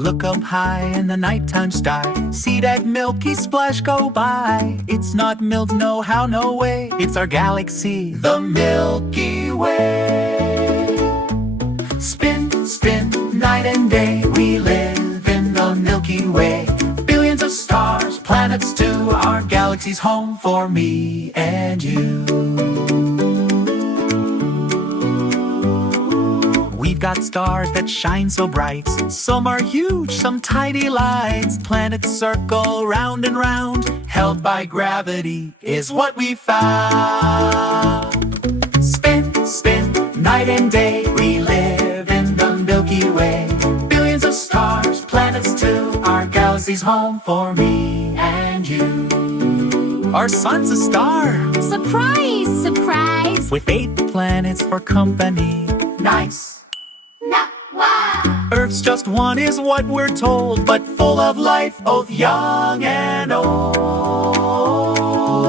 Look up high in the nighttime sky, see that milky splash go by. It's not milk, no how, no way, it's our galaxy, the Milky Way. Spin, spin, night and day, we live in the Milky Way. Billions of stars, planets too, our galaxy's home for me and you. We've got stars that shine so bright, some are huge, some tiny lights. Planets circle round and round, held by gravity is what we found. Spin, spin, night and day, we live in the Milky Way. Billions of stars, planets too, our galaxy's home for me and you. Our sun's a star, Surprise, surprise! with 8 planets for company. Nice! Earth's just one is what we're told, but full of life, both young and old.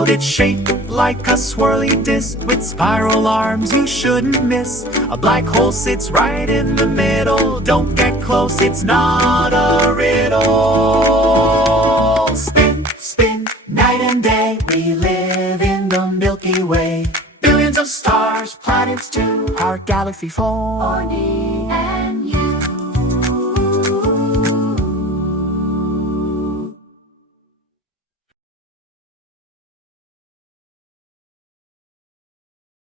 It's shaped like a swirly disc with spiral arms you shouldn't miss. A black hole sits right in the middle. Don't get close, it's not a riddle. Spin, spin, night and day, we live in the Milky Way. Billions of stars, planets too, our galaxy's home.